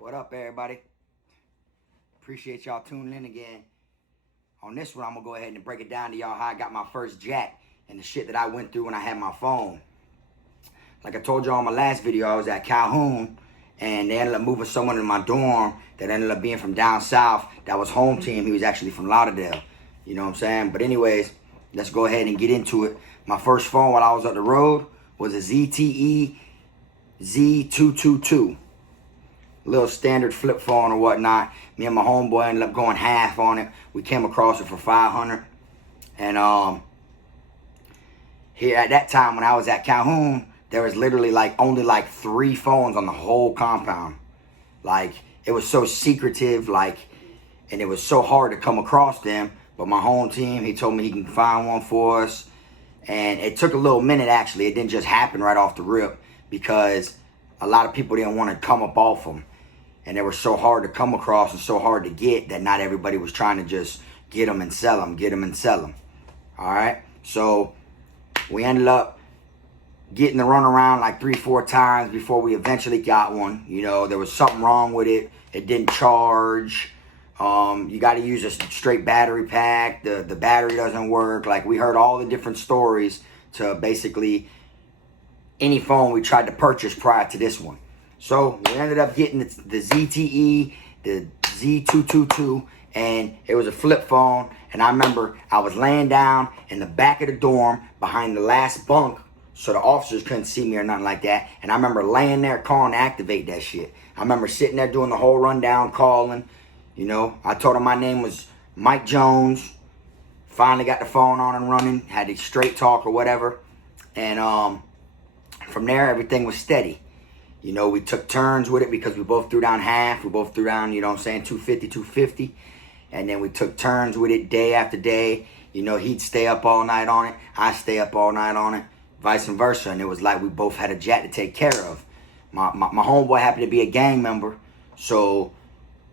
What up, everybody? Appreciate y'all tuning in again. On this one, I'm going to go ahead and break it down to y'all how I got my first jack and the shit that I went through when I had my phone. Like I told y'all in my last video, I was at Calhoun, and they ended up moving someone in my dorm that ended up being from down south. That was home team. He was actually from Lauderdale. You know what I'm saying? But anyways, let's go ahead and get into it. My first phone while I was up the road was a ZTE Z222. Little standard flip phone or whatnot. Me and my homeboy ended up going half on it. We came across it for $500. And here at that time when I was at Calhoun, there was literally only 3 phones on the whole compound. It was so secretive, and it was so hard to come across them. But my home team, he told me he can find one for us. And it took a little minute, actually. It didn't just happen right off the rip because a lot of people didn't want to come up off them. And they were so hard to come across and so hard to get that not everybody was trying to just get them and sell them, All right? So we ended up getting the runaround 3-4 times before we eventually got one. You know, there was something wrong with it. It didn't charge. You got to use a straight battery pack. The battery doesn't work. We heard all the different stories to basically any phone we tried to purchase prior to this one. So we ended up getting the ZTE, the Z222, and it was a flip phone. And I remember I was laying down in the back of the dorm behind the last bunk so the officers couldn't see me or nothing like that. And I remember laying there calling to activate that shit. I remember sitting there doing the whole rundown, calling. You know, I told him my name was Mike Jones. Finally got the phone on and running, had a straight talk or whatever. And from there, everything was steady. You know, we took turns with it because we both threw down half. We both threw down, you know what I'm saying, 250. And then we took turns with it day after day. You know, he'd stay up all night on it. I'd stay up all night on it. Vice versa. And it was like we both had a jack to take care of. My homeboy happened to be a gang member. So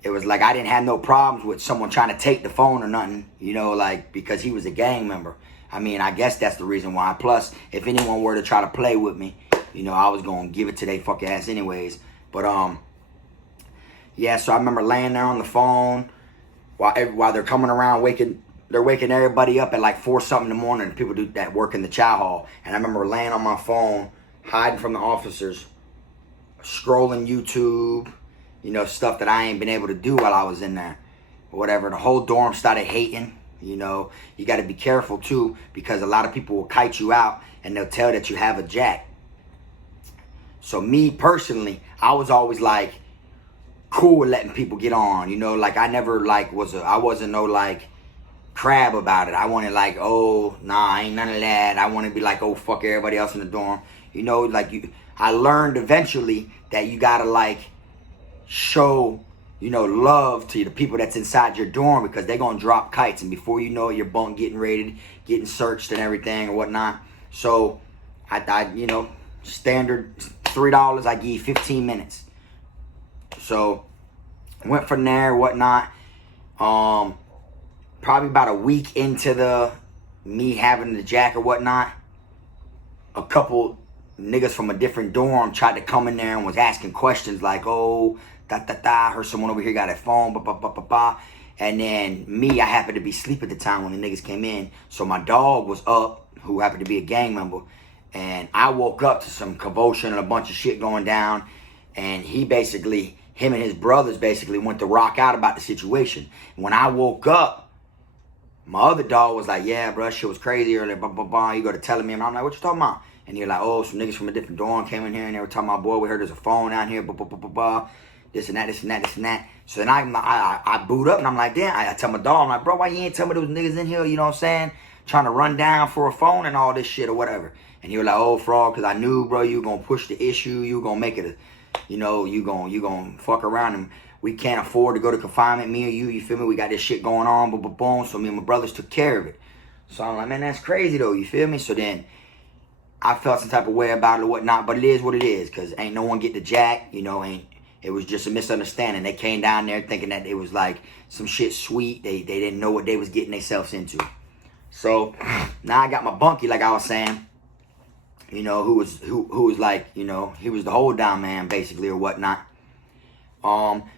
it was like I didn't have no problems with someone trying to take the phone or nothing. You know, because he was a gang member. I mean, I guess that's the reason why. Plus, if anyone were to try to play with me, you know, I was going to give it to they fucking ass anyways. But, yeah, so I remember laying there on the phone while they're coming around they're waking everybody up at 4 something in the morning. People do that work in the chow hall. And I remember laying on my phone, hiding from the officers, scrolling YouTube, you know, stuff that I ain't been able to do while I was in there. Whatever. The whole dorm started hating. You know, you got to be careful, too, because a lot of people will kite you out and they'll tell that you have a jack. So me personally, I was always cool with letting people get on. You know, I never I wasn't no crab about it. I wanted oh, nah, ain't none of that. I want to be oh, fuck everybody else in the dorm. You know, I learned eventually that you got to show, you know, love to the people that's inside your dorm because they're going to drop kites. And before you know it, your bunk getting raided, getting searched and everything or whatnot. So, I you know, standard $3, I give you 15 minutes. So, went from there, whatnot. Probably about a week into me having the jack or whatnot, a couple niggas from a different dorm tried to come in there and was asking questions oh, I heard someone over here got a phone, And then me, I happened to be asleep at the time when the niggas came in. So my dog was up, who happened to be a gang member. And I woke up to some commotion and a bunch of shit going down. And him and his brothers basically went to rock out about the situation. When I woke up, my other dog was like, yeah, bro, shit was crazy earlier, You go to telling me, and I'm like, what you talking about? And you're like, oh, some niggas from a different dorm came in here and they were talking about, boy, we heard there's a phone down here, this and that. So then I boot up and I'm like, damn, I tell my dog, I'm like, bro, why you ain't tell me there was niggas in here, you know what I'm saying? Trying to run down for a phone and all this shit or whatever. And he was like, oh, fraud, because I knew, bro, you going to push the issue. You going to make it, you going to fuck around. And we can't afford to go to confinement, me or you feel me? We got this shit going on, boom. So me and my brothers took care of it. So I'm like, man, that's crazy, though, you feel me? So then I felt some type of way about it or whatnot, but it is what it is, because ain't no one get the jack, you know, it was just a misunderstanding. They came down there thinking that it was some shit sweet. They didn't know what they was getting themselves into. So now I got my bunkie, like I was saying, you know, who was you know, he was the hold down man basically or whatnot.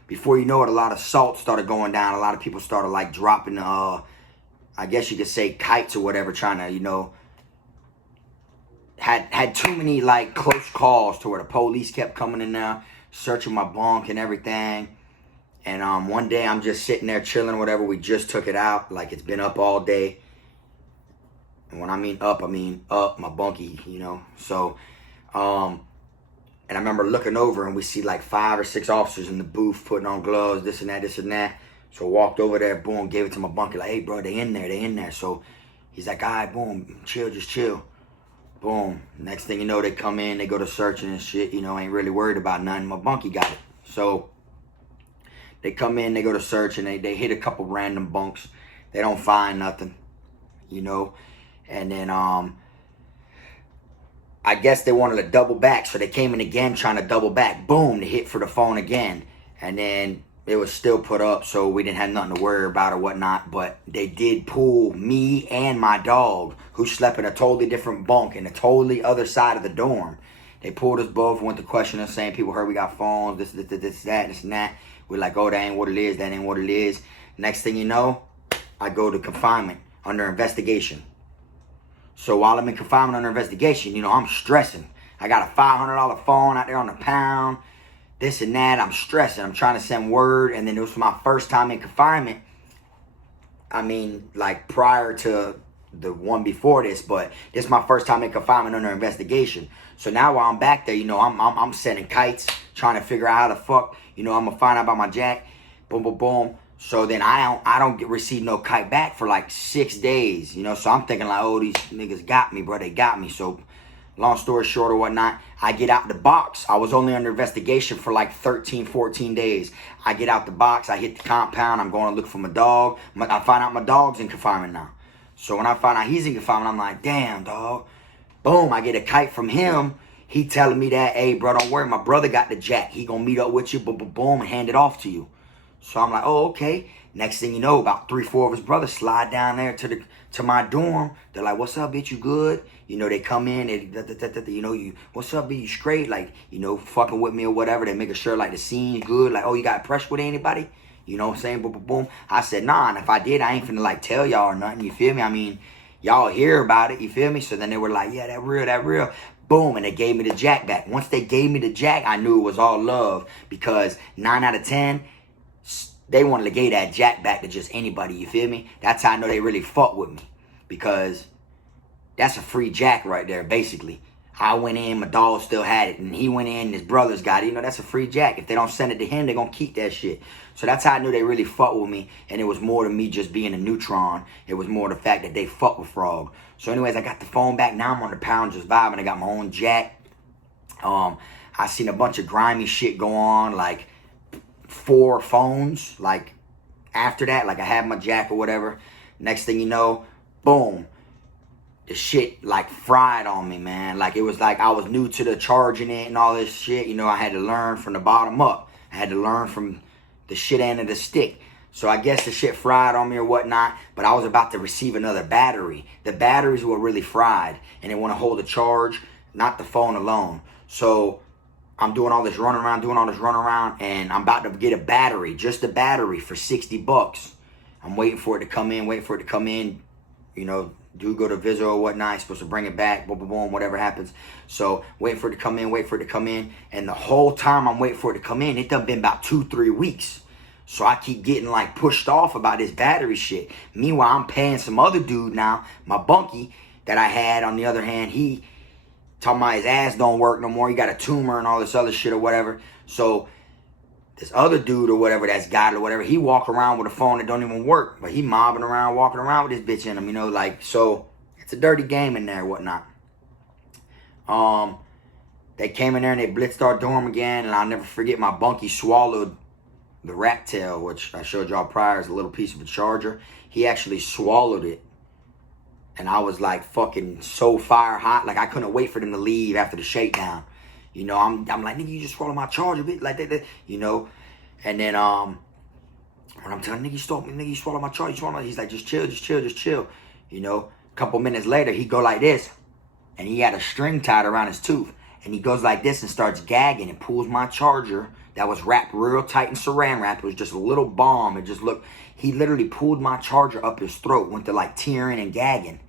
Before you know it, a lot of salt started going down. A lot of people started like dropping, I guess you could say kites or whatever, trying to, you know, had too many like close calls to where the police kept coming in there, searching my bunk and everything. And one day I'm just sitting there chilling or whatever. We just took it out. Like, it's been up all day. And when I mean up my bunkie, you know. So, and I remember looking over and we see like 5 or 6 officers in the booth putting on gloves, this and that, this and that. So I walked over there, boom, gave it to my bunkie, like, hey, bro, they in there. So he's like, all right, boom, chill, just chill. Boom. Next thing you know, they come in, they go to searching and shit, you know, ain't really worried about nothing. My bunkie got it. So they come in, they go to search, and they hit a couple random bunks. They don't find nothing, you know. And then I guess they wanted to double back, so they came in again trying to double back. Boom, they hit for the phone again. And then it was still put up, so we didn't have nothing to worry about or whatnot. But they did pull me and my dog, who slept in a totally different bunk in a totally other side of the dorm. They pulled us both, went to question us, saying people heard we got phones, this, that, and that. We're like, oh, that ain't what it is, that ain't what it is. Next thing you know, I go to confinement under investigation. So while I'm in confinement under investigation, you know, I'm stressing. I got a $500 phone out there on the pound, this and that. I'm stressing. I'm trying to send word. And then it was my first time in confinement. I mean, like prior to the one before this, but this is my first time in confinement under investigation. So now while I'm back there, you know, I'm sending kites, trying to figure out how the fuck, you know, I'm gonna find out about my jack. Boom, boom, boom. So then I don't receive no kite back for like 6 days, you know. So I'm thinking like, oh, these niggas got me, bro. They got me. So long story short or whatnot, I get out the box. I was only under investigation for like 13, 14 days. I get out the box. I hit the compound. I'm going to look for my dog. I find out my dog's in confinement now. So when I find out he's in confinement, I'm like, damn, dog. Boom, I get a kite from him. He telling me that, hey, bro, don't worry. My brother got the jack. He going to meet up with you, boom, boom, boom, and hand it off to you. So I'm like, oh, okay. Next thing you know, about 3, 4 of his brothers slide down there to my dorm. They're like, what's up, bitch? You good? You know, they come in, you know, what's up, bitch? You straight? Like, you know, fucking with me or whatever. They making sure, like, the scene's good. Like, oh, you got pressure with anybody? You know what I'm saying? Boom, boom, boom. I said, nah, and if I did, I ain't finna, like, tell y'all or nothing. You feel me? I mean, y'all hear about it. You feel me? So then they were like, yeah, that real. Boom, and they gave me the jack back. Once they gave me the jack, I knew it was all love because 9 out of 10, they wanted to give that jack back to just anybody, you feel me? That's how I know they really fuck with me because that's a free jack right there, basically. I went in, my dog still had it, and he went in, and his brothers got it. You know, that's a free jack. If they don't send it to him, they're going to keep that shit. So that's how I knew they really fuck with me, and it was more than me just being a neutron. It was more the fact that they fuck with Frog. So anyways, I got the phone back. Now I'm on the pound just vibing. I got my own jack. I seen a bunch of grimy shit go on, like 4 phones, like after that, like I had my jack or whatever. Next thing you know, boom, the shit like fried on me, man. Like it was like I was new to the charging it and all this shit. You know, I had to learn from the bottom up. I had to learn from the shit end of the stick. So I guess the shit fried on me or whatnot, but I was about to receive another battery. The batteries were really fried and they want to hold the charge, not the phone alone. So I'm doing all this running around, and I'm about to get a battery, just a battery for $60. I'm waiting for it to come in, you know, do go to visit or whatnot. He's supposed to bring it back, boom, boom, boom, whatever happens. So waiting for it to come in, and the whole time I'm waiting for it to come in, it done been about 2-3 weeks. So I keep getting like pushed off about this battery shit. Meanwhile, I'm paying some other dude now, my bunkie that I had on the other hand, he talking about his ass don't work no more. He got a tumor and all this other shit or whatever. So this other dude or whatever that's got it or whatever, he walk around with a phone that don't even work. But he mobbing around, walking around with this bitch in him, you know, like, so it's a dirty game in there and whatnot. They came in there and they blitzed our dorm again, and I'll never forget my bunkie swallowed the rat tail, which I showed y'all prior as a little piece of a charger. He actually swallowed it. And I was like fucking so fire hot. Like I couldn't wait for them to leave after the shakedown. You know, I'm like, nigga, you just swallow my charger, bitch. Like that, you know. And then when I'm telling nigga, you swallow my charger, he's like, just chill. You know, a couple minutes later, he go like this. And he had a string tied around his tooth. and he goes like this and starts gagging and pulls my charger that was wrapped real tight in saran wrap. It was just a little bomb. It just looked, he literally pulled my charger up his throat, went to like tearing and gagging,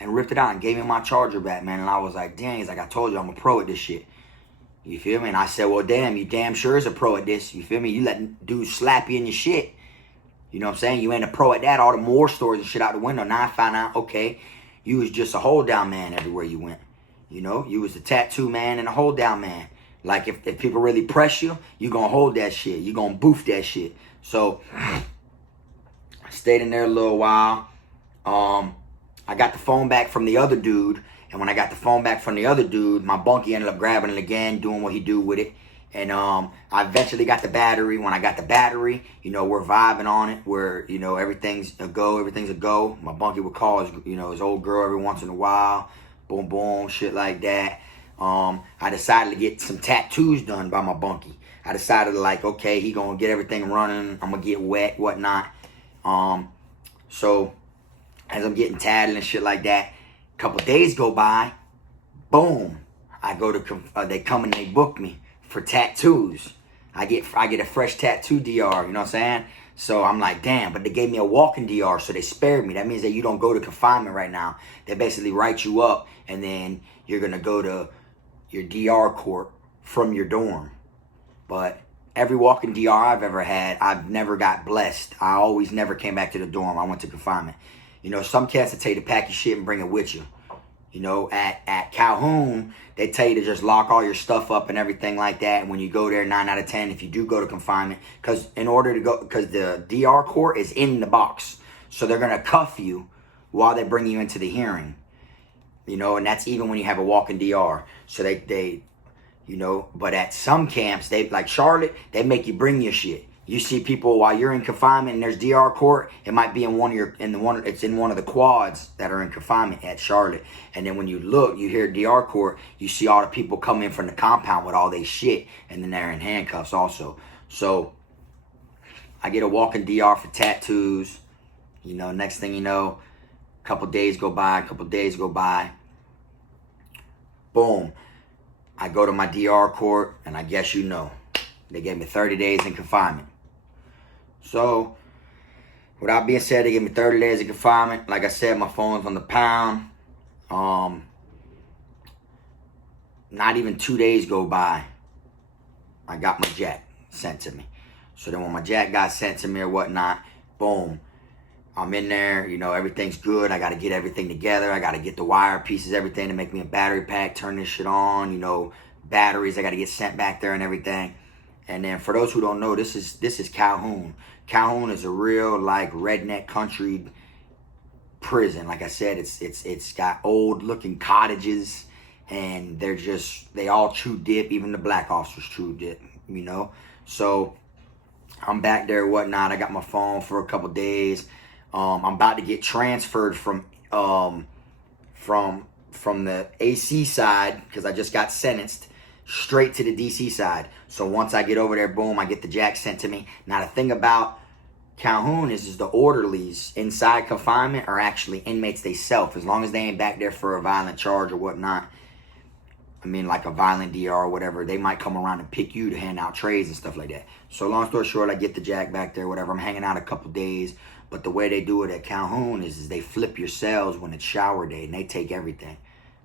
and ripped it out and gave me my charger back, man. And I was like, dang, he's like, I told you I'm a pro at this shit. You feel me? And I said, well, damn, you damn sure is a pro at this. You feel me? You let dudes slap you in your shit. You know what I'm saying? You ain't a pro at that. All the more stores and shit out the window. Now I found out, okay, you was just a hold down man everywhere you went. You know, you was a tattoo man and a hold down man. Like if people really press you, you gonna hold that shit. You gonna boof that shit. So I stayed in there a little while. I got the phone back from the other dude. And when I got the phone back from the other dude, my bunkie ended up grabbing it again, doing what he do with it. And I eventually got the battery. When I got the battery, you know, we're vibing on it. We're, you know, everything's a go. My bunkie would call his, you know, his old girl every once in a while. Boom, boom, shit like that. I decided to get some tattoos done by my bunkie. I decided like, okay, he gonna get everything running. I'm gonna get wet, whatnot. So as I'm getting tatted and shit like that, a couple days go by, boom, I go to, they come and they book me for tattoos. I get a fresh tattoo DR, you know what I'm saying? So I'm like, damn, but they gave me a walking DR, so they spared me. That means that you don't go to confinement right now. They basically write you up, and then you're gonna go to your DR court from your dorm. But every walking DR I've ever had, I've never got blessed. I always never came back to the dorm. I went to confinement. You know, some cats will tell you to pack your shit and bring it with you. You know, at Calhoun, they tell you to just lock all your stuff up and everything like that. And when you go there, 9 out of 10, if you do go to confinement, because in order to go, because the DR court is in the box. So they're going to cuff you while they bring you into the hearing. You know, and that's even when you have a walk-in DR. So they, you know, but at some camps, they, like Charlotte, they make you bring your shit. You see people while you're in confinement and there's DR court, it might be in one of it's in one of the quads that are in confinement at Charlotte. And then when you look, you hear DR court, you see all the people come in from the compound with all their shit, and then they're in handcuffs also. So I get a walk-in DR for tattoos. You know, next thing you know, a couple days go by. Boom. I go to my DR court, and I guess you know, they gave me 30 days in confinement. So, without being said, they gave me 30 days of confinement. Like I said, my phone's on the pound. Not even 2 days go by, I got my jack sent to me. So then when my jack got sent to me or whatnot, boom, I'm in there, you know, everything's good. I got to get everything together. I got to get the wire pieces, everything to make me a battery pack, turn this shit on, you know, batteries, I got to get sent back there and everything. And then for those who don't know, this is Calhoun. Calhoun is a real like redneck country prison. Like I said, it's got old looking cottages, and they all chew dip. Even the black officers chew dip, you know. So I'm back there and whatnot. I got my phone for a couple days. I'm about to get transferred from the AC side because I just got sentenced straight to the DC side. So once I get over there, boom, I get the jack sent to me. Now the thing about Calhoun is the orderlies inside confinement are actually inmates they self, as long as they ain't back there for a violent charge or whatnot. I mean, like a violent DR or whatever, they might come around and pick you to hand out trays and stuff like that. So long story short, I get the jack back there, whatever. I'm hanging out a couple days. But the way they do it at Calhoun is they flip your cells when it's shower day, and they take everything.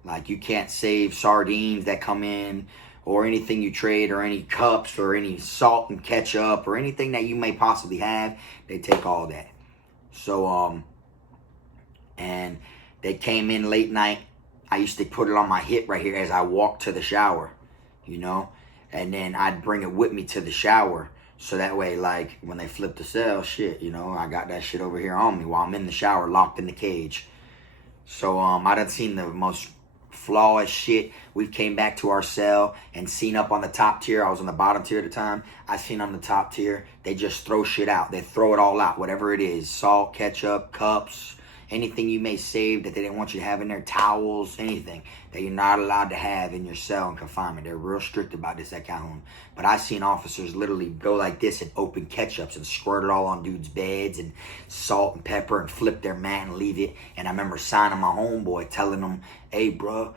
Like, you can't save sardines that come in, or anything you trade, or any cups, or any salt and ketchup, or anything that you may possibly have. They take all that. So, and they came in late night. I used to put it on my hip right here as I walked to the shower, you know? And then I'd bring it with me to the shower. So that way, like, when they flip the cell, shit, you know, I got that shit over here on me while I'm in the shower, locked in the cage. So, I done seen the most flawless shit. We came back to our cell and seen up on the top tier. I was on the bottom tier at the time. I seen on the top tier, they just throw shit out. They throw it all out, whatever it is. Salt, ketchup, cups, anything you may save that they didn't want you to have in there, towels, anything that you're not allowed to have in your cell in confinement. They're real strict about this at Calhoun. But I seen officers literally go like this and open ketchups and squirt it all on dudes' beds and salt and pepper and flip their mat and leave it. And I remember signing my homeboy, telling him, hey, bro,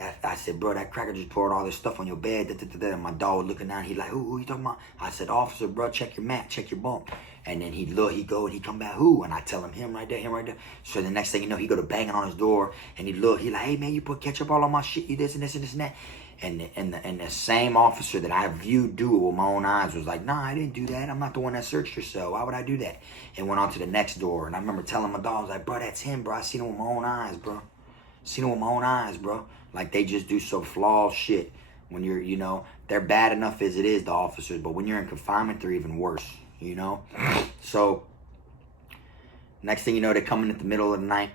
I said, bro, that cracker just poured all this stuff on your bed. And my dog looking down. He like, who you talking about? I said, officer, bro, check your mat, check your bump. And then he look, he go, and he come back, who? And I tell him, him right there, him right there. So the next thing you know, he go to banging on his door, and he look, he like, hey man, you put ketchup all on my shit, you this and this and this and that. And the same officer that I viewed do it with my own eyes was like, nah, I didn't do that. I'm not the one that searched your cell. Why would I do that? And went on to the next door. And I remember telling my dog, I was like, bro, that's him, bro. I seen him with my own eyes, bro. Seen him with my own eyes, bro. Like, they just do some flawed shit. When you're, you know, they're bad enough as it is, the officers. But when you're in confinement, they're even worse, you know? So, next thing you know, they come in at the middle of the night,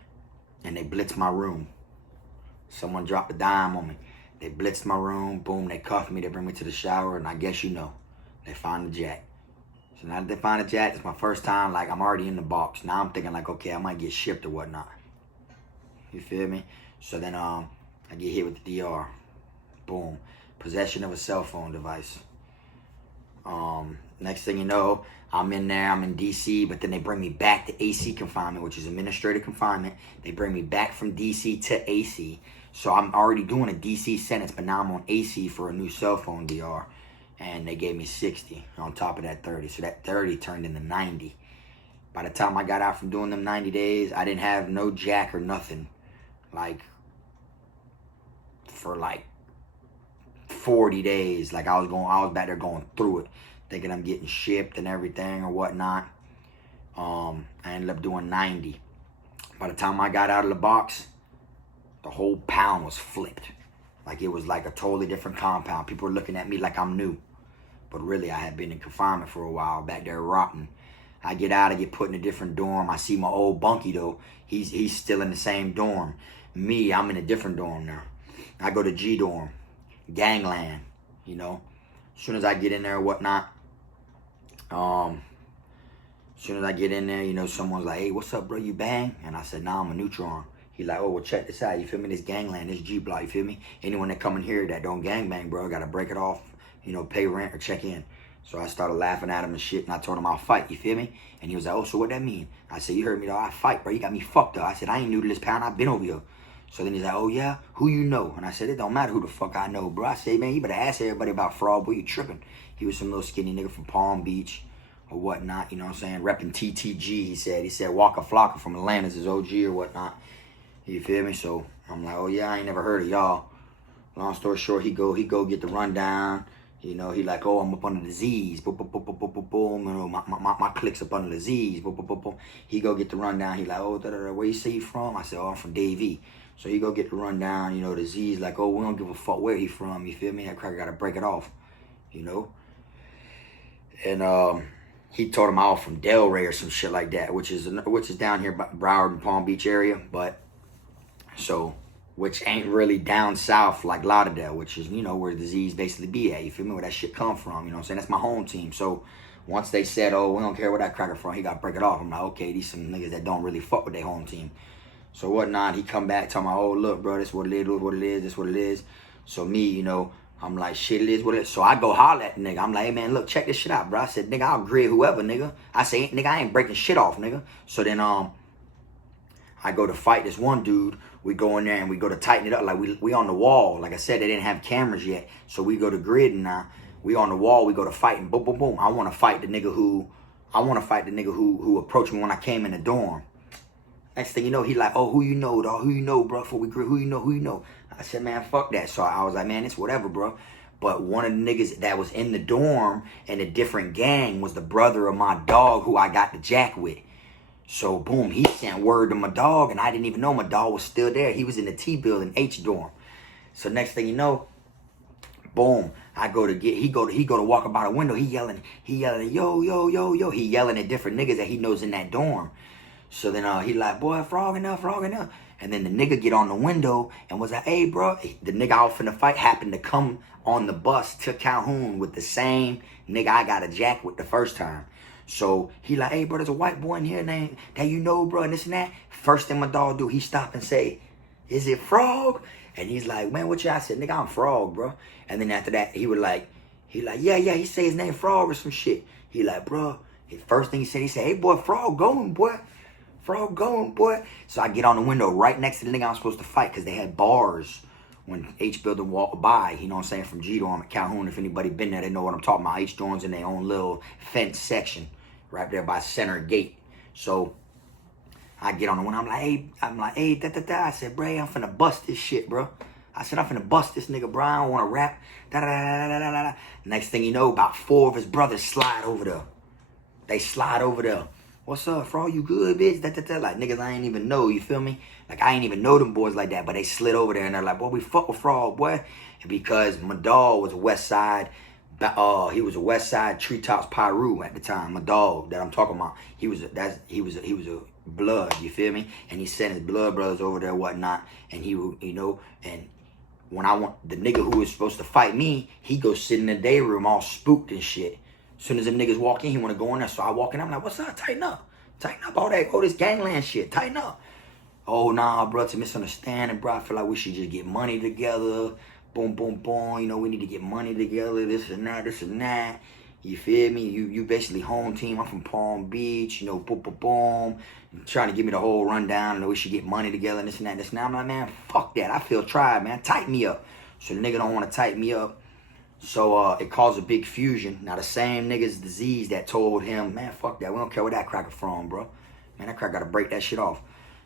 and they blitz my room. Someone dropped a dime on me. They blitzed my room, boom, they cuffed me, they bring me to the shower, and I guess you know, they find the jack. So now that they find the jack, it's my first time, like, I'm already in the box. Now I'm thinking, like, okay, I might get shipped or whatnot. You feel me? So then, I get hit with the DR. Boom. Possession of a cell phone device. Next thing you know, I'm in there, I'm in DC, but then they bring me back to AC confinement, which is administrative confinement. They bring me back from DC to AC. So I'm already doing a DC sentence, but now I'm on AC for a new cell phone DR. And they gave me 60 on top of that 30. So that 30 turned into 90. By the time I got out from doing them 90 days, I didn't have no jack or nothing. Like, for like 40 days. Like, I was back there going through it, thinking I'm getting shipped and everything or whatnot. I ended up doing 90. By the time I got out of the box, the whole pound was flipped. Like, it was like a totally different compound. People were looking at me like I'm new. But really, I had been in confinement for a while, back there rotting. I get out, I get put in a different dorm. I see my old bunkie, though. He's still in the same dorm. Me, I'm in a different dorm now. I go to G dorm, gangland, you know. As soon as I get in there or whatnot, as soon as I get in there, you know, someone's like, hey, what's up, bro? You bang? And I said, nah, I'm a neutron. He like, oh, well, check this out. You feel me? This gangland, this G block, you feel me? Anyone that come in here that don't gangbang, bro, got to break it off, you know, pay rent or check in. So I started laughing at him and shit, and I told him I'll fight, you feel me? And he was like, oh, so what that mean? I said, you heard me, though. I fight, bro. You got me fucked up. I said, I ain't new to this pound. I've been over here. So then he's like, oh, yeah? Who you know? And I said, it don't matter who the fuck I know, bro. I said, man, you better ask everybody about Frog, boy. You tripping. He was some little skinny nigga from Palm Beach or whatnot, you know what I'm saying? Repping TTG, he said. He said Waka Flocka from Atlanta's his OG or whatnot. You feel me? So I'm like, oh, yeah, I ain't never heard of y'all. Long story short, he go get the rundown. You know, he like, oh, I'm up under the Z's. Boom, boom, boom, boom, boom, boom, boom. You know, my click's up under the Z's. Boom, boom, boom, boom. He go get the rundown. He like, oh, where you say you from? I said, oh, I'm from Davie. So he go get the rundown. You know, the Z's like, oh, we don't give a fuck where he from. You feel me? That cracker got to break it off. You know? And he told him I was from Delray or some shit like that, which is down here by Broward and Palm Beach area. But, so... which ain't really down south like Lauderdale, which is, you know, where the Z's basically be at. You feel me? Where that shit come from, you know what I'm saying? That's my home team. So once they said, oh, we don't care where that cracker from, he got to break it off. I'm like, okay, these some niggas that don't really fuck with their home team. So whatnot, he come back talking about, oh, look, bro, this what it is, this what it is. So me, you know, I'm like, shit, it is what it is. So I go holler at the nigga. I'm like, hey, man, look, check this shit out, bro. I said, nigga, I'll grid whoever, nigga. I say, nigga, I ain't breaking shit off, nigga. So then, I go to fight this one dude. We go in there and we go to tighten it up. Like, we on the wall. Like I said, they didn't have cameras yet. So we go to grid and now. We on the wall. We go to fight and boom, boom, boom. I want to fight the nigga who approached me when I came in the dorm. Next thing you know, he like, oh, who you know, dog? Who you know, bro? Before we grid, who you know? I said, man, fuck that. So I was like, man, it's whatever, bro. But one of the niggas that was in the dorm in a different gang was the brother of my dog who I got the jack with. So, boom, he sent word to my dog, and I didn't even know my dog was still there. He was in the T building, H dorm. So, next thing you know, boom, he go to walk about a window. He yelling, yo, yo, yo, yo. He yelling at different niggas that he knows in that dorm. So then he like, boy, frog enough. And then the nigga get on the window and was like, hey, bro. The nigga out finna fight happened to come on the bus to Calhoun with the same nigga I got a jack with the first time. So he like, hey, bro, there's a white boy in here named that you know, bro, and this and that. First thing my dog do, he stop and say, is it Frog? And he's like, man, what y'all said? Nigga, I'm Frog, bro. And then after that, he yeah, he say his name Frog or some shit. He like, bro, the first thing he said, hey, boy, Frog going, boy. Frog going, boy. So I get on the window right next to the nigga I'm supposed to fight because they had bars when H Building walked by, you know what I'm saying, from G-Dorm at Calhoun. If anybody been there, they know what I'm talking about. H Dorm's in their own little fence section right there by center gate. So I get on the window. I'm like, hey, da. I said, bro, I'm finna bust this shit, bro. I said, I'm finna bust this nigga, bro. I don't want to rap. Da. Next thing you know, about 4 of his brothers slide over there. They slide over there. What's up, Fro? You good, bitch? Da. Like, niggas I ain't even know, you feel me? Like, I ain't even know them boys like that, but they slid over there, and they're like, boy, we fuck with Frog, boy. And because my dog was a West Side, he was a West Side Treetops Pyru at the time. My dog that I'm talking about, he was a blood, you feel me? And he sent his blood brothers over there, whatnot, and he, you know, and when I want the nigga who was supposed to fight me, he goes sit in the day room all spooked and shit. As soon as them niggas walk in, he want to go in there. So I walk in, I'm like, what's up? Tighten up, all this gangland shit. Tighten up. Oh, nah, bro, it's a misunderstanding, bro. I feel like we should just get money together. Boom, boom, boom. You know, we need to get money together. This and that. You feel me? You basically home team. I'm from Palm Beach. You know, boom, boom, boom. Trying to give me the whole rundown. And we should get money together and this and that. I'm like, man, fuck that. I feel tried, man. Tighten me up. So the nigga don't want to tighten me up. So it caused a big fusion. Now the same niggas disease that told him, man, fuck that. We don't care where that cracker from, bro. Man, that cracker got to break that shit off.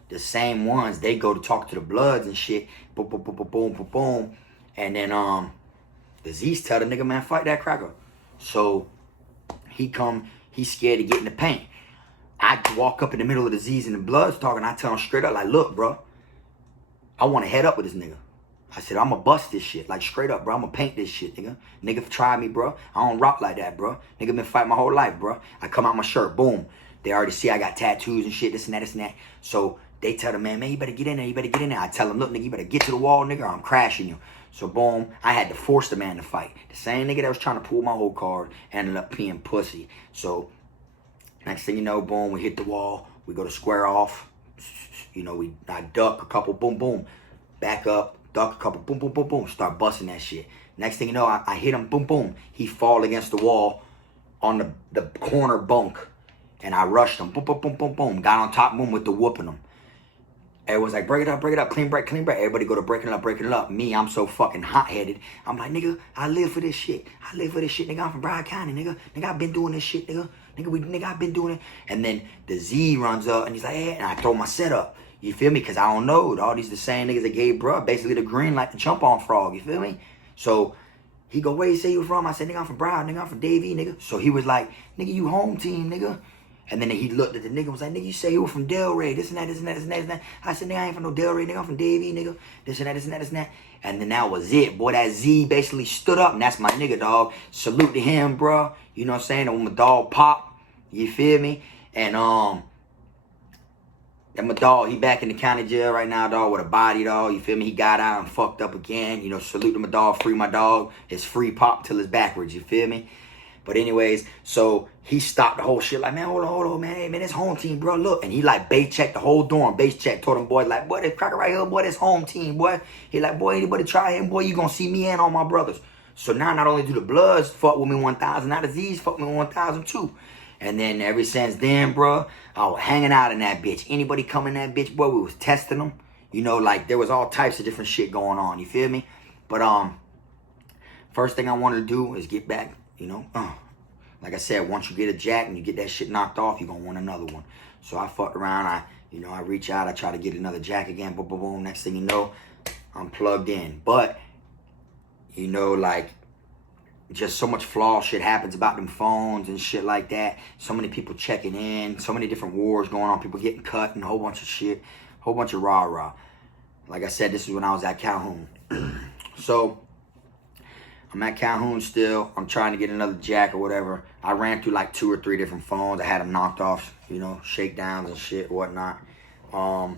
The same ones, they go to talk to the Bloods and shit. Boom, boom, boom, boom, boom, boom, boom. And then the Z's tell the nigga, man, fight that cracker. So he's scared to get in the paint. I walk up in the middle of the Z's and the Bloods talking. I tell him straight up, like, look, bro, I want to head up with this nigga. I said, I'm going to bust this shit. Like, straight up, bro. I'm going to paint this shit, nigga. Nigga try me, bro. I don't rock like that, bro. Nigga been fighting my whole life, bro. I come out my shirt, boom. They already see I got tattoos and shit, this and that. So they tell the man, you better get in there. I tell him, look, nigga, you better get to the wall, nigga, or I'm crashing you. So, boom, I had to force the man to fight. The same nigga that was trying to pull my whole card ended up peeing pussy. So, next thing you know, boom, we hit the wall. We go to square off. You know, I duck a couple, boom, boom. Back up, duck a couple, boom, boom, boom, boom. Start busting that shit. Next thing you know, I hit him, boom, boom. He fall against the wall on the corner bunk. And I rushed him, boom, boom, boom, boom, boom. Got on top, boom, with the whooping him. Everyone's like, break it up, clean break. Everybody go to breaking it up. Me, I'm so fucking hot-headed. I'm like, nigga, I live for this shit. Nigga, I'm from Broward County, nigga. Nigga, I've been doing this shit, nigga. Nigga, I've been doing it. And then the Z runs up, and he's like, hey, and I throw my set up. You feel me? Because I don't know. All these the same niggas that gave bruh basically the green light to jump on Frog. You feel me? So he go, where you say you from? I said, nigga, I'm from Broward. Nigga, I'm from Davie, nigga. So he was like, nigga, you home team, nigga. And then he looked at the nigga and was like, nigga, you say you were from Delray, this and that. I said, nigga, I ain't from no Delray, nigga, I'm from Davie, nigga. This and that. And then that was it. Boy, that Z basically stood up, and that's my nigga, dog. Salute to him, bro. You know what I'm saying? And when my dog Pop, you feel me? And my dog, he back in the county jail right now, dog, with a body, dog. You feel me? He got out and fucked up again. You know, salute to my dog, free my dog. It's free Pop till it's backwards, you feel me? But anyways, so he stopped the whole shit like, man, hold on, man. Hey, man, it's home team, bro. Look. And he like base checked the whole dorm. Base check, told them boys like, boy, this cracker right here, boy, this home team, boy. He like, boy, anybody try him, boy, you gonna see me and all my brothers. So now not only do the Bloods fuck with me 1,000, now the Z's fuck with me 1,000 too. And then ever since then, bro, I was hanging out in that bitch. Anybody come in that bitch, boy, we was testing them. You know, like there was all types of different shit going on. You feel me? But first thing I wanted to do is get back. You know, like I said, once you get a jack and you get that shit knocked off, you're going to want another one. So I fucked around. I reach out. I try to get another jack again. Boom, boom, boom. Next thing you know, I'm plugged in. But, you know, like, just so much flaw shit happens about them phones and shit like that. So many people checking in. So many different wars going on. People getting cut and a whole bunch of shit. Whole bunch of rah-rah. Like I said, this is when I was at Calhoun. So I'm at Calhoun still. I'm trying to get another jack or whatever. I ran through like 2 or 3 different phones. I had them knocked off, you know, shakedowns and shit, whatnot. I'm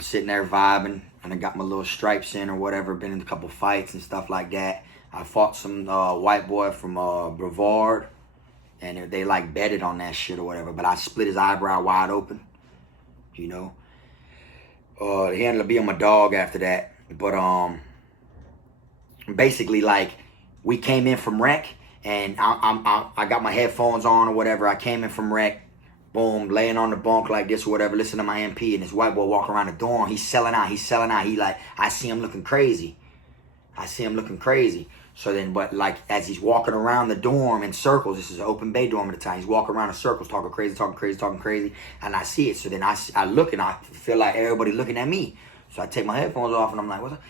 sitting there vibing, and I got my little stripes in or whatever. Been in a couple fights and stuff like that. I fought some white boy from Brevard, and they like betted on that shit or whatever. But I split his eyebrow wide open, you know. He ended up being my dog after that. But basically, like, we came in from rec, and I got my headphones on or whatever. I came in from rec, boom, laying on the bunk like this or whatever, listening to my MP, and this white boy walking around the dorm. He's selling out. He like, I see him looking crazy. I see him looking crazy. So then, but like as he's walking around the dorm in circles, this is an open bay dorm at the time. He's walking around in circles, talking crazy, and I see it. So then I look and I feel like everybody looking at me. So I take my headphones off and I'm like, what's up?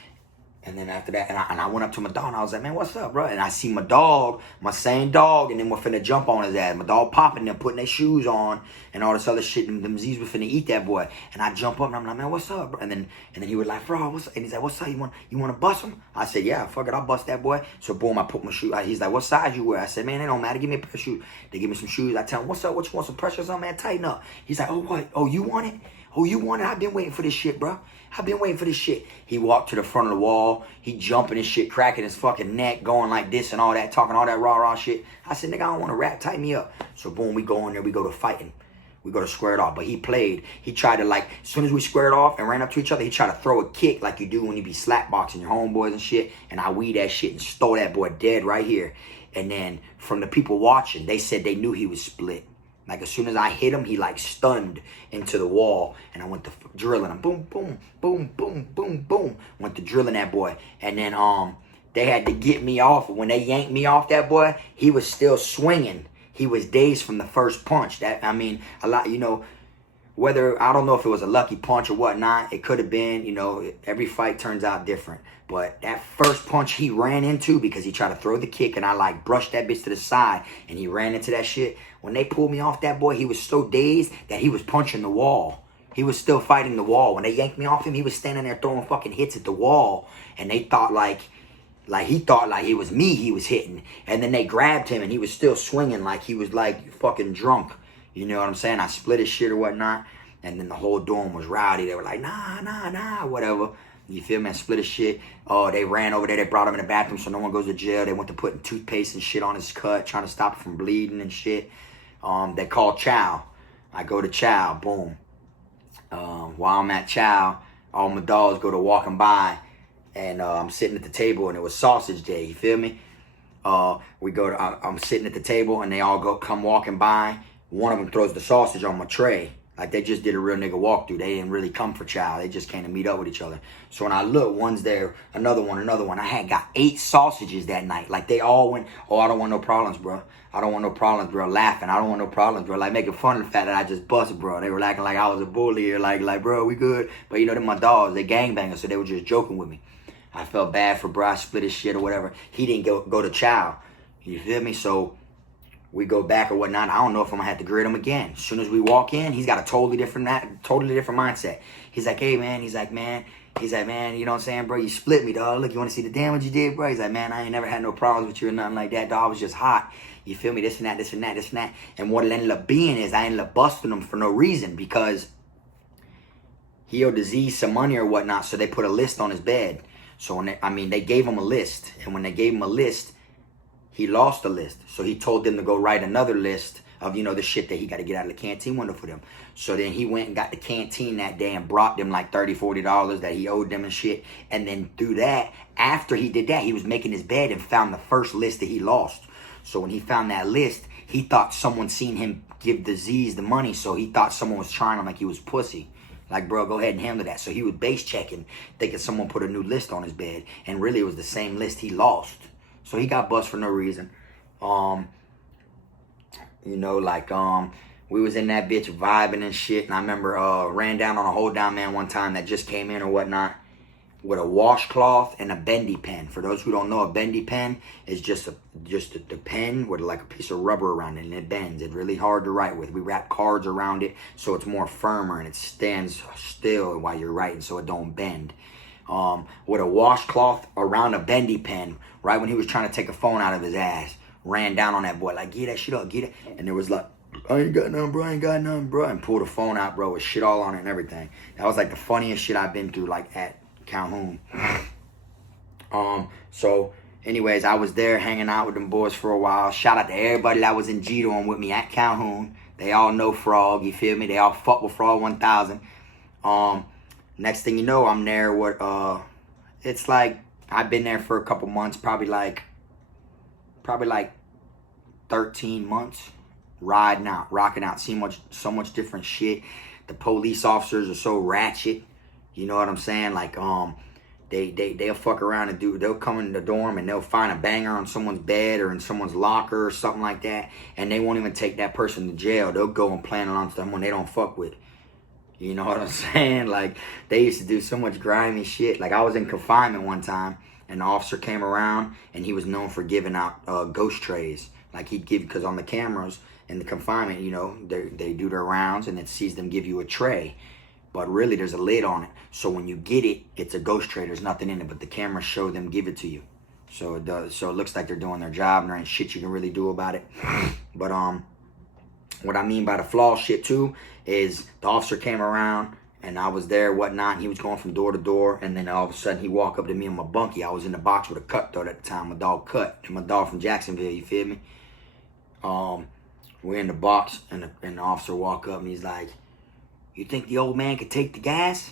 And then after that, and I went up to my dog and I was like, man, what's up, bro? And I see my dog, my same dog, and then we're finna jump on his ass. My dog popping them, putting their shoes on and all this other shit. And them Z's were finna eat that boy. And I jump up and I'm like, man, what's up, bro? And then he was like, bro, what's up? And he's like, what's up? You want to bust him? I said, yeah, fuck it, I'll bust that boy. So boom, I put my shoe. He's like, what size you wear? I said, man, it don't matter. Give me a pair of shoes. They give me some shoes. I tell him, what's up? What you want? Some pressure or something, man? Tighten up. He's like, oh, what? Oh, you want it? Oh, you want it? I've been waiting for this shit, bro. I've been waiting for this shit. He walked to the front of the wall. He jumping his shit, cracking his fucking neck, going like this and all that, talking all that rah-rah shit. I said, nigga, I don't want to rap. Tighten me up. So boom, we go in there. We go to fighting. We go to square it off. But he played. He tried to like, as soon as we squared off and ran up to each other, he tried to throw a kick like you do when you be slap boxing your homeboys and shit. And I weed that shit and stole that boy dead right here. And then from the people watching, they said they knew he was split. Like, as soon as I hit him, he, like, stunned into the wall. And I went to drilling him. Boom, boom, boom, boom, boom, boom. Went to drilling that boy. And then they had to get me off. When they yanked me off that boy, he was still swinging. He was dazed from the first punch. That, I mean, a lot, you know, whether, I don't know if it was a lucky punch or whatnot. It could have been, you know, every fight turns out different. But that first punch he ran into, because he tried to throw the kick and I like brushed that bitch to the side and he ran into that shit. When they pulled me off that boy, he was so dazed that he was punching the wall. He was still fighting the wall. When they yanked me off him, he was standing there throwing fucking hits at the wall. And they thought like he thought like it was me he was hitting. And then they grabbed him and he was still swinging like he was like fucking drunk. You know what I'm saying? I split his shit or whatnot. And then the whole dorm was rowdy. They were like, nah, whatever. You feel me? I split his shit. Oh, they ran over there. They brought him in the bathroom so no one goes to jail. They went to putting toothpaste and shit on his cut, trying to stop it from bleeding and shit. They called Chow. I go to Chow. Boom. While I'm at Chow, all my dogs go to walking by. And I'm sitting at the table and it was sausage day. You feel me? I'm sitting at the table and they all come walking by. One of them throws the sausage on my tray. Like they just did a real nigga walkthrough. They didn't really come for Chow. They just came to meet up with each other. So when I look, one's there, another one. I had got 8 sausages that night. Like they all went, oh, I don't want no problems, bro. I don't want no problems, bro. Laughing, I don't want no problems, bro. Like making fun of the fact that I just busted, bro. They were acting like I was a bully or like, bro, we good. But you know, they're my dogs. They gangbangers, so they were just joking with me. I felt bad for bro. I split his shit or whatever. He didn't go to Chow. You feel me? So we go back or whatnot. I don't know if I'm gonna have to grid him again. As soon as we walk in, he's got a totally different mindset. He's like, hey man, man, you know what I'm saying, bro? You split me, dog. Look, you wanna see the damage you did, bro? He's like, man, I ain't never had no problems with you or nothing like that, dog. I was just hot. You feel me? This and that. And what it ended up being is I ended up busting him for no reason because he owed the Z some money or whatnot, so they put a list on his bed. So when they gave him a list, and when they gave him a list, he lost the list. So he told them to go write another list of, you know, the shit that he got to get out of the canteen window for them. So then he went and got the canteen that day and brought them like $30, $40 that he owed them and shit. And then through that, after he did that, he was making his bed and found the first list that he lost. So when he found that list, he thought someone seen him give the Z's the money. So he thought someone was trying him like he was pussy. Like, bro, go ahead and handle that. So he was base checking, thinking someone put a new list on his bed. And really it was the same list he lost. So he got bust for no reason. You know, like, we was in that bitch vibing and shit. And I remember ran down on a hold down man one time that just came in or whatnot with a washcloth and a bendy pen. For those who don't know, a bendy pen is just the pen with like a piece of rubber around it and it bends. It's really hard to write with. We wrap cards around it so it's more firmer and it stands still while you're writing so it don't bend. With a washcloth around a bendy pen, right when he was trying to take a phone out of his ass, ran down on that boy, like, get that shit up, get it. And there was like, I ain't got nothing, bro, and pulled the phone out, bro, with shit all on it and everything. That was like the funniest shit I've been through, like at Calhoun. So anyways, I was there hanging out with them boys for a while. Shout out to everybody that was in G-Dorm with me at Calhoun. They all know Frog, you feel me? They all fuck with Frog 1000. Next thing you know, I'm there with, it's like, I've been there for a couple months, probably like 13 months, riding out, rocking out, seeing so much different shit. The police officers are so ratchet, you know what I'm saying? Like, they'll fuck around and they'll come in the dorm and they'll find a banger on someone's bed or in someone's locker or something like that, and they won't even take that person to jail. They'll go and plan it on someone they don't fuck with. You know what I'm saying? Like, they used to do so much grimy shit. Like, I was in confinement one time, and the officer came around, and he was known for giving out ghost trays. Like, he'd give, because on the cameras in the confinement, you know, they do their rounds, and it sees them give you a tray. But really, there's a lid on it. So when you get it, it's a ghost tray. There's nothing in it, but the cameras show them give it to you. So it does. So it looks like they're doing their job, and there ain't shit you can really do about it. But what I mean by the flaw shit too is the officer came around and I was there, whatnot, and he was going from door to door, and then all of a sudden he walked up to me in my bunkie. I was in the box with a Cut Throat at the time, my dog Cut, and my dog from Jacksonville, you feel me? We're in the box, and the officer walked up and he's like, "You think the old man could take the gas?"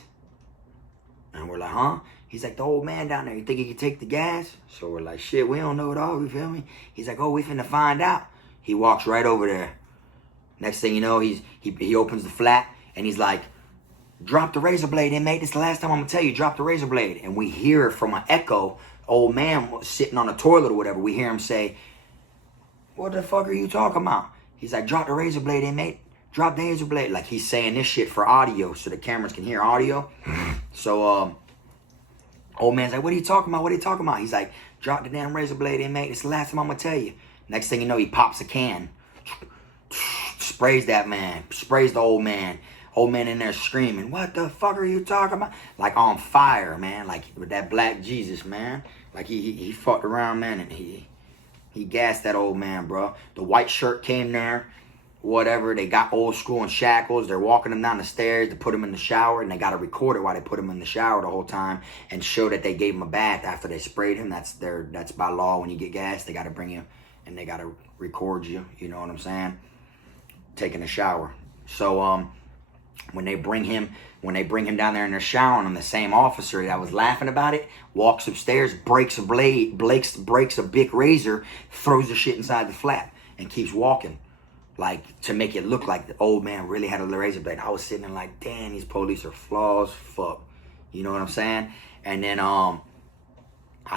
And we're like, "Huh?" He's like, "The old man down there, you think he could take the gas?" So we're like, "Shit, we don't know it all, you feel me?" He's like, "Oh, we finna find out." He walks right over there. Next thing you know, he opens the flap and he's like, "Drop the razor blade, inmate. This is the last time I'm gonna tell you, drop the razor blade." And we hear from an echo, old man sitting on the toilet or whatever, we hear him say, "What the fuck are you talking about?" He's like, "Drop the razor blade, inmate. Drop the razor blade." Like, he's saying this shit for audio so the cameras can hear audio. So old man's like, "What are you talking about? What are you talking about?" He's like, "Drop the damn razor blade, inmate. It's the last time I'm gonna tell you." Next thing you know, he pops a can. Sprays that man. Sprays the old man. Old man in there screaming, "What the fuck are you talking about?" Like, on fire, man. Like, with that black Jesus, man. Like, he fucked around, man, and he gassed that old man, bro. The white shirt came there. Whatever, they got old school in shackles. They're walking him down the stairs to put him in the shower, and they got to record it while they put him in the shower the whole time and show that they gave him a bath after they sprayed him. That's by law. When you get gas, they got to bring you and they got to record you. You know what I'm saying? Taking a shower. So when they bring him down there and they're showering him, the same officer that was laughing about it walks upstairs, breaks a blade, breaks a big razor, throws the shit inside the flap, and keeps walking. Like, to make it look like the old man really had a razor blade. I was sitting there like, damn, these police are flaws, fuck. You know what I'm saying? And then I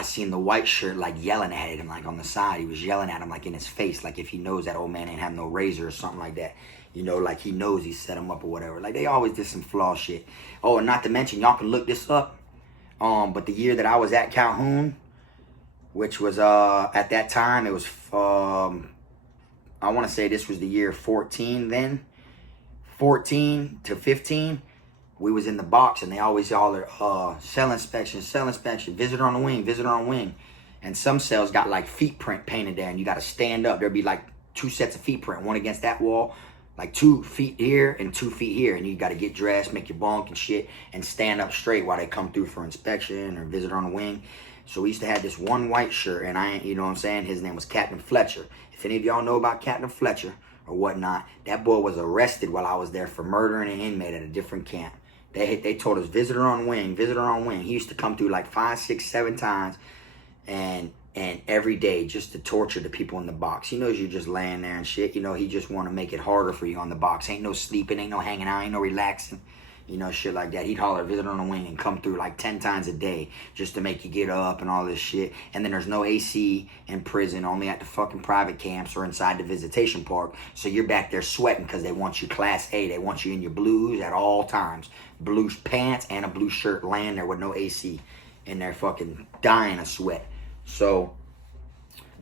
seen the white shirt like yelling at him, like on the side. He was yelling at him like in his face, like if he knows that old man ain't have no razor or something like that. You know, like he knows he set him up or whatever. Like, they always did some flaw shit. Oh, and not to mention, y'all can look this up. But the year that I was at Calhoun, which was at that time, it was I want to say this was the year 14 then. 14 to 15. We was in the box, and they always holler, cell inspection, visitor on the wing, visitor on the wing. And some cells got like feet print painted there, and you got to stand up. There'd be like 2 sets of feet print, one against that wall, like 2 feet here and 2 feet here. And you got to get dressed, make your bunk and shit, and stand up straight while they come through for inspection or visitor on the wing. So we used to have this one white shirt, and you know what I'm saying? His name was Captain Fletcher. If any of y'all know about Captain Fletcher or whatnot, that boy was arrested while I was there for murdering an inmate at a different camp. They told us visitor on wing, visitor on wing. He used to come through like 5, 6, 7 times, and every day just to torture the people in the box. He knows you're just laying there and shit. You know, he just want to make it harder for you on the box. Ain't no sleeping, ain't no hanging out, ain't no relaxing. You know, shit like that. He'd holler, visitor on the wing, and come through like 10 times a day just to make you get up and all this shit. And then there's no AC in prison, only at the fucking private camps or inside the visitation park. So you're back there sweating because they want you Class A. They want you in your blues at all times. Blue pants and a blue shirt, laying there with no AC. And they're fucking dying of sweat. So,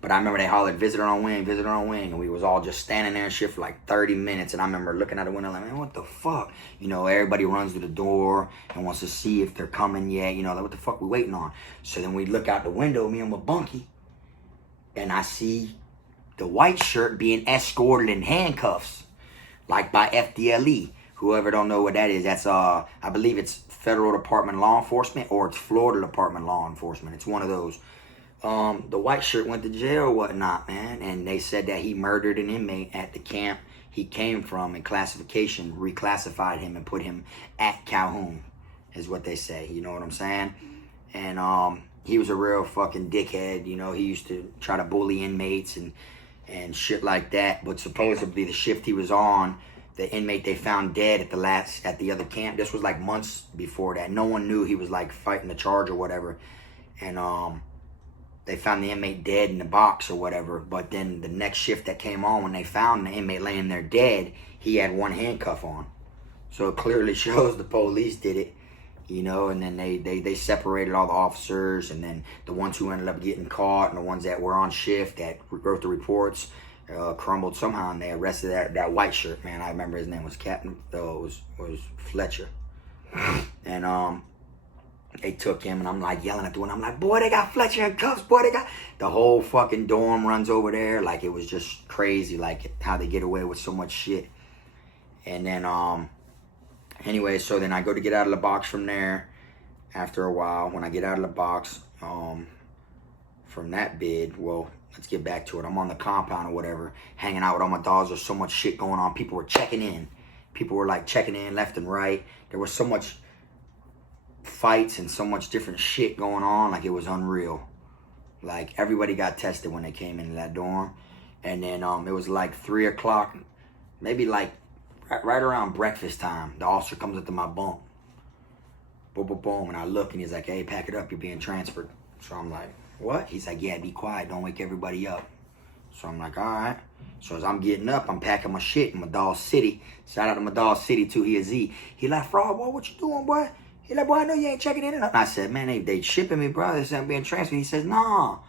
but I remember they hollered, visitor on wing, and we was all just standing there and shit for like 30 minutes, and I remember looking out the window like, man, what the fuck? You know, everybody runs to the door and wants to see if they're coming yet, you know, like, what the fuck we waiting on? So then we look out the window, me and my bunkie, and I see the white shirt being escorted in handcuffs, like by FDLE. Whoever don't know what that is, that's, I believe it's Federal Department of Law Enforcement, or it's Florida Department of Law Enforcement. It's one of those. The white shirt went to jail or whatnot, man, and they said that he murdered an inmate at the camp he came from, and classification reclassified him and put him at Calhoun, is what they say. You know what I'm saying? And he was a real fucking dickhead. You know, he used to try to bully inmates and shit like that. But supposedly the shift he was on, the inmate they found dead at the other camp. This was like months before that. No one knew he was like fighting the charge or whatever. And they found the inmate dead in the box or whatever. But then the next shift that came on, when they found the inmate laying there dead, he had one handcuff on. So it clearly shows the police did it, you know. And then they separated all the officers, and then the ones who ended up getting caught and the ones that were on shift that wrote the reports crumbled somehow, and they arrested that white shirt man. I remember his name was Captain. Was Fletcher. And they took him, and I'm like yelling at the one. I'm like, boy, they got Fletcher in cuffs. Boy, they got the whole fucking dorm runs over there. Like, it was just crazy, like how they get away with so much shit. And then anyway, so then I go to get out of the box from there. After a while, when I get out of the box from that bid, well, let's get back to it. I'm on the compound or whatever, hanging out with all my dogs. There's so much shit going on. People were checking in. People were like checking in left and right. There was so much fights and so much different shit going on. Like, it was unreal. Like, everybody got tested when they came into that dorm. And then it was like 3 o'clock, maybe like right around breakfast time. The officer comes up to my bunk. Boom, boom, boom. And I look, and he's like, hey, pack it up. You're being transferred. So I'm like, what? He's like, yeah, be quiet. Don't wake everybody up. So I'm like, all right. So as I'm getting up, I'm packing my shit in Madal City. Shout out to Madal City, too. He a Z. He like, Fraud, boy, what you doing, boy? He like, boy, I know you ain't checking in. And I said, man, they shipping me, bro. They said I'm being transferred. He says, nah.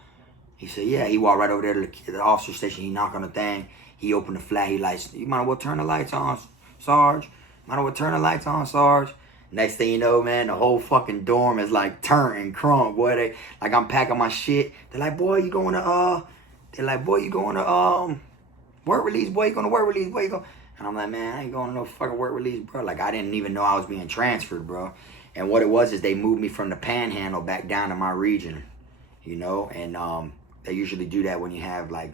He said, yeah. He walked right over there to the officer station. He knocked on the thing. He opened the flat. He like, you might as well turn the lights on, Sarge. Might as well turn the lights on, Sarge. Next thing you know, man, the whole fucking dorm is like turned and crunk, boy. They like, I'm packing my shit. They're like, boy, you going to work release, boy. You going to work release, boy. You go. And I'm like, man, I ain't going to no fucking work release, bro. Like, I didn't even know I was being transferred, bro. And what it was is they moved me from the Panhandle back down to my region, you know. And they usually do that when you have, like,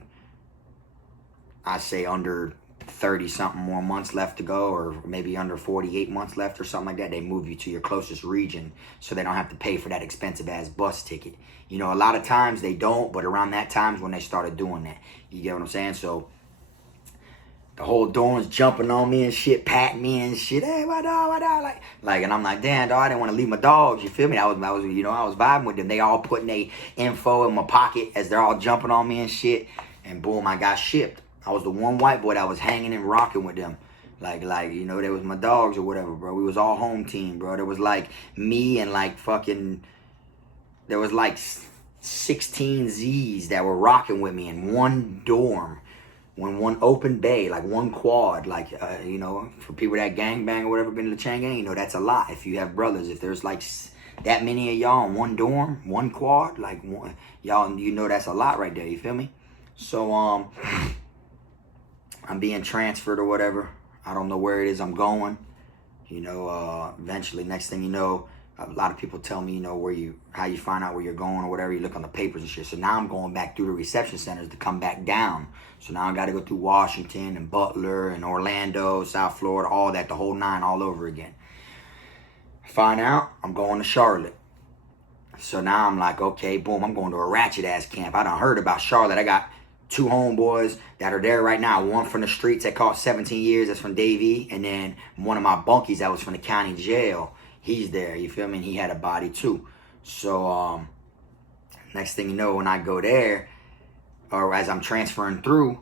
I say under 30-something more months left to go, or maybe under 48 months left or something like that. They move you to your closest region so they don't have to pay for that expensive-ass bus ticket. You know, a lot of times they don't, but around that time is when they started doing that. You get what I'm saying? So the whole dorm's jumping on me and shit, patting me and shit. Hey, my dog, like, and I'm like, damn, dog, I didn't want to leave my dogs. You feel me? I was, you know, I was vibing with them. They all putting their info in my pocket as they're all jumping on me and shit. And boom, I got shipped. I was the one white boy that was hanging and rocking with them. Like, you know, there was my dogs or whatever, bro. We was all home team, bro. There was like me and like fucking, there was like 16 Z's that were rocking with me in one dorm. One open bay, like one quad, like, you know, for people that gangbang or whatever, been to the chain gang, you know, that's a lot. If you have brothers, if there's like that many of y'all in one dorm, one quad, like, one, y'all, you know, that's a lot right there, you feel me? So, I'm being transferred or whatever. I don't know where it is I'm going. You know, eventually, next thing you know, a lot of people tell me, you know, how you find out where you're going or whatever. You look on the papers and shit. So now I'm going back through the reception centers to come back down. So now I got to go through Washington and Butler and Orlando, South Florida, all that, the whole nine all over again. Find out, I'm going to Charlotte. So now I'm like, okay, boom, I'm going to a ratchet-ass camp. I done heard about Charlotte. I got 2 homeboys that are there right now. One from the streets that caught 17 years, that's from Davie. And then one of my bunkies that was from the county jail, he's there, you feel me? And he had a body too. So, next thing you know, when I go there, or as I'm transferring through,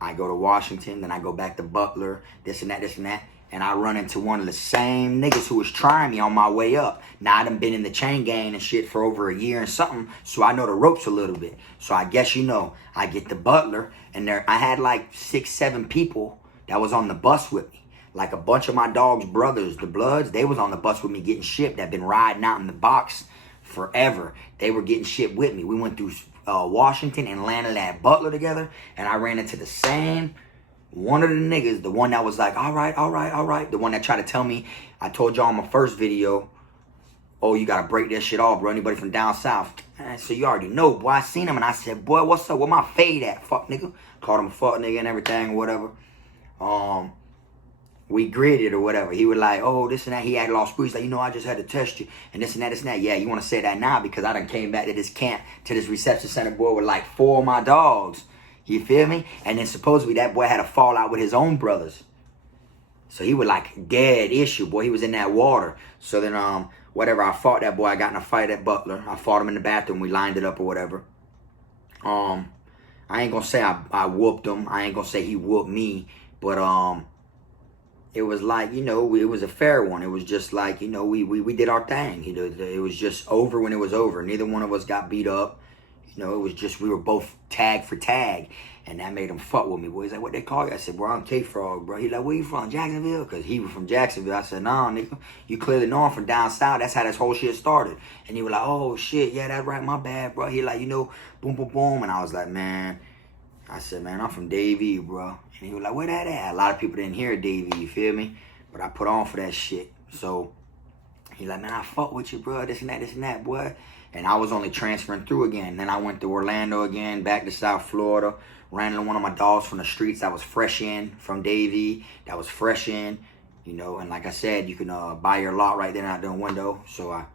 I go to Washington, then I go back to Butler, this and that. And I run into one of the same niggas who was trying me on my way up. Now, I done been in the chain gang and shit for over a year and something, so I know the ropes a little bit. So I guess, you know, I get to Butler, and I had like 6, 7 people that was on the bus with me. Like a bunch of my dog's brothers, the Bloods, they was on the bus with me getting shipped. That been riding out in the box forever. They were getting shipped with me. We went through Washington and landed at Butler together, and I ran into the same one of the niggas, the one that was like, all right, the one that tried to tell me, I told y'all in my first video, oh, you gotta break that shit off, bro, anybody from down south. So you already know, boy. I seen him and I said, boy, what's up, where my fade at, fuck nigga? Called him a fuck nigga and everything or whatever. We gritted or whatever. He was like, oh, this and that. He had lost squeeze. Like, you know, I just had to test you. And this and that, this and that. Yeah, you want to say that now because I done came back to this camp, to this reception center, boy, with like 4 of my dogs. You feel me? And then supposedly that boy had a fallout with his own brothers. So he was like dead issue, boy. He was in that water. So then whatever, I fought that boy. I got in a fight at Butler. I fought him in the bathroom. We lined it up or whatever. I ain't gonna say I whooped him. I ain't gonna say he whooped me. But it was like, you know, it was a fair one. It was just like, you know, we did our thing. You know, it was just over when it was over. Neither one of us got beat up. You know, it was just, we were both tag for tag. And that made him fuck with me, boy. He's like, what they call you? I said, bro, I'm K-Frog, bro. He like, where you from? Jacksonville? Because he was from Jacksonville. I said, nah, nigga. You clearly know I'm from down south. That's how this whole shit started. And he was like, oh, shit. Yeah, that's right. My bad, bro. He like, you know, boom, boom, boom. And I was like, man. I said, man, I'm from Davie, bro. And he was like, where that at? A lot of people didn't hear Davie, you feel me? But I put on for that shit. So he like, man, I fuck with you, bro. This and that, boy. And I was only transferring through again. Then I went to Orlando again, back to South Florida. Ran into one of my dogs from the streets that was fresh in from Davie. That was fresh in, you know. And like I said, you can buy your lot right there out the window. So I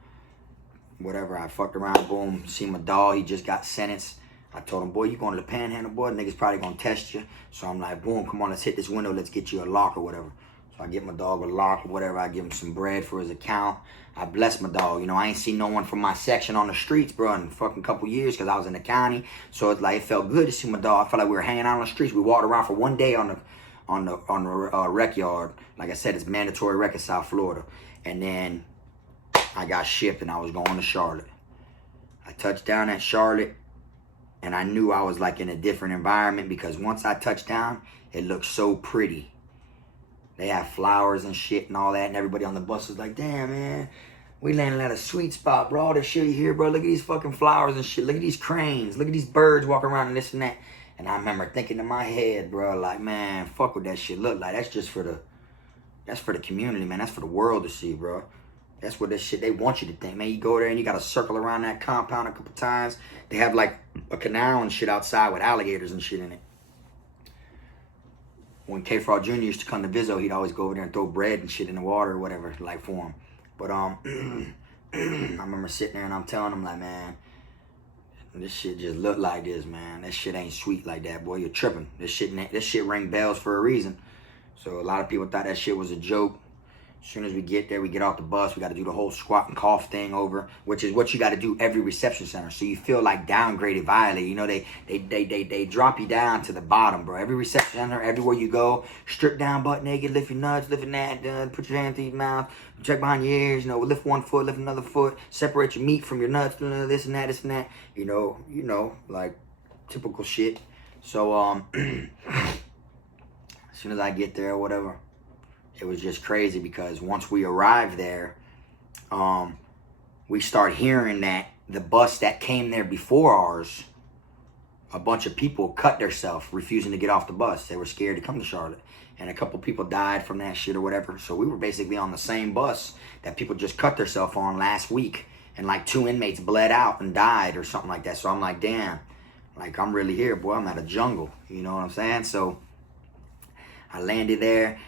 fucked around, boom, see my dog. He just got sentenced. I told him, boy, you going to the Panhandle, boy? Niggas probably going to test you. So I'm like, boom, come on, let's hit this window. Let's get you a lock or whatever. So I get my dog a lock or whatever. I give him some bread for his account. I bless my dog. You know, I ain't seen no one from my section on the streets, bro, in a fucking couple years because I was in the county. So it's like, it felt good to see my dog. I felt like we were hanging out on the streets. We walked around for one day on the rec yard. Like I said, it's mandatory rec in South Florida. And then I got shipped and I was going to Charlotte. I touched down at Charlotte. And I knew I was like in a different environment because once I touched down, it looked so pretty. They had flowers and shit and all that. And everybody on the bus was like, damn, man, we landed at a sweet spot, bro. All this shit here, bro. Look at these fucking flowers and shit. Look at these cranes. Look at these birds walking around and this and that. And I remember thinking in my head, bro, like, man, fuck what that shit look like. That's just for the community, man. That's for the world to see, bro. That's what this shit, they want you to think, man. You go there and you got to circle around that compound a couple times. They have like a canal and shit outside with alligators and shit in it. When K-Frog Jr. used to come to Vizzo, he'd always go over there and throw bread and shit in the water or whatever, like for him. But I remember sitting there and I'm telling him, like, man, this shit just look like this, man. That shit ain't sweet like that, boy. You're tripping. This shit ring bells for a reason. So a lot of people thought that shit was a joke. As soon as we get there, we get off the bus, we got to do the whole squat and cough thing over, which is what you got to do every reception center. So you feel like downgraded, violated. You know, they drop you down to the bottom, bro. Every reception center, everywhere you go, strip down, butt naked, lift your nuts, lift your that, put your hand through your mouth, check behind your ears, you know, lift one foot, lift another foot, separate your meat from your nuts, this and that. You know, like typical shit. So as soon as I get there or whatever, it was just crazy because once we arrived there, we start hearing that the bus that came there before ours, a bunch of people cut themselves refusing to get off the bus. They were scared to come to Charlotte. And a couple people died from that shit or whatever. So we were basically on the same bus that people just cut themselves on last week. And like 2 inmates bled out and died or something like that. So I'm like, damn, like I'm really here, boy. I'm at a jungle. You know what I'm saying? So I landed there.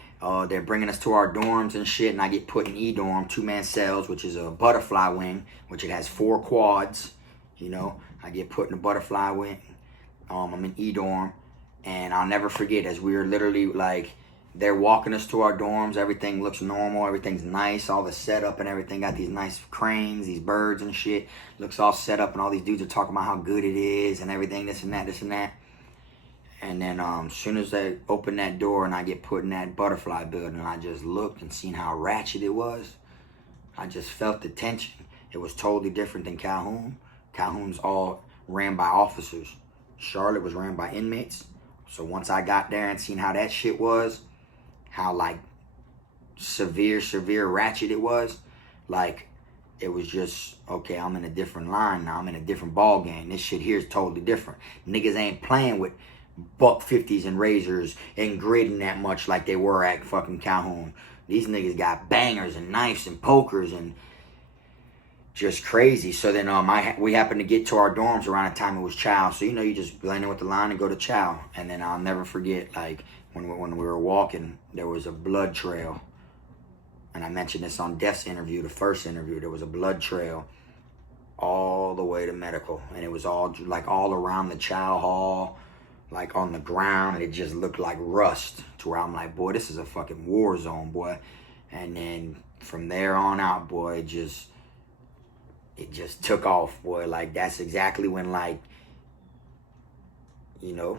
They're bringing us to our dorms and shit, and I get put in E-dorm, 2-man cells, which is a butterfly wing, which it has 4 quads. You know, I get put in a butterfly wing. I'm in E-dorm, and I'll never forget as we were literally like, they're walking us to our dorms. Everything looks normal. Everything's nice. All the setup and everything got these nice cranes, these birds and shit. Looks all set up, and all these dudes are talking about how good it is and everything, this and that. And then as soon as they open that door and I get put in that butterfly building, I just looked and seen how ratchet it was. I just felt the tension. It was totally different than Calhoun. Calhoun's all ran by officers. Charlotte was ran by inmates. So once I got there and seen how that shit was, how like severe ratchet it was, like it was just, okay, I'm in a different line now. I'm in a different ball game. This shit here is totally different. Niggas ain't playing with buck 50s and razors and gritting that much like they were at fucking Calhoun. These niggas got bangers and knives and pokers and just crazy. So then we happened to get to our dorms around the time it was chow. So you know, you just blend in with the line and go to chow. And then I'll never forget, like when we were walking, there was a blood trail. And I mentioned this on Def's interview, the first interview. There was a blood trail all the way to medical, and it was all like all around the chow hall. like on the ground, and it just looked like rust, to where I'm like, boy, this is a fucking war zone, boy. And then from there on out, boy, it just took off, boy. Like, that's exactly when, like, you know.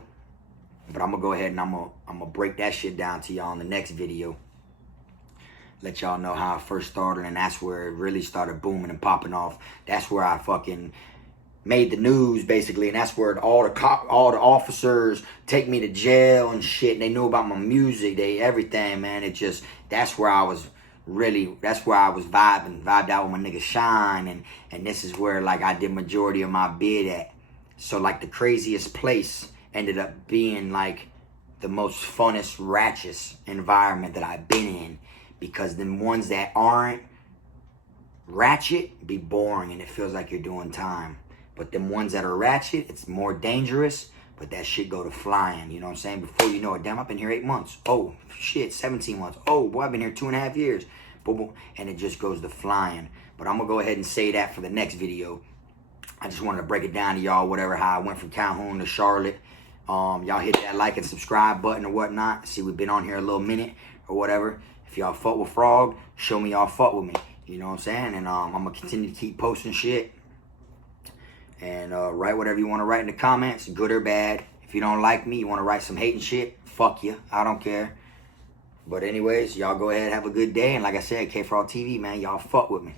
But I'm gonna go ahead and I'm gonna break that shit down to y'all in the next video. Let y'all know how I first started, and that's where it really started booming and popping off. That's where I fucking made the news, basically, and that's where all the officers take me to jail and shit. And they knew about my music, everything, man. That's where I was vibed out with my nigga Shine, and this is where, like, I did majority of my bid at. So, like, the craziest place ended up being, like, the most funnest, ratchetest environment that I've been in, because them ones that aren't ratchet be boring and it feels like you're doing time. But them ones that are ratchet, it's more dangerous, but that shit go to flying, you know what I'm saying? Before you know it, damn, I've been here 8 months. Oh, shit, 17 months. Oh, boy, I've been here 2.5 years. Boom, boom, and it just goes to flying. But I'm going to go ahead and say that for the next video. I just wanted to break it down to y'all, whatever, how I went from Calhoun to Charlotte. Y'all hit that like and subscribe button or whatnot. See, we've been on here a little minute or whatever. If y'all fuck with Frog, show me y'all fuck with me. You know what I'm saying? And I'm going to continue to keep posting shit. And write whatever you want to write in the comments, good or bad. If you don't like me, you want to write some hating shit, fuck you. I don't care. But anyways, y'all go ahead, have a good day. And like I said, K-Frog TV, man, y'all fuck with me.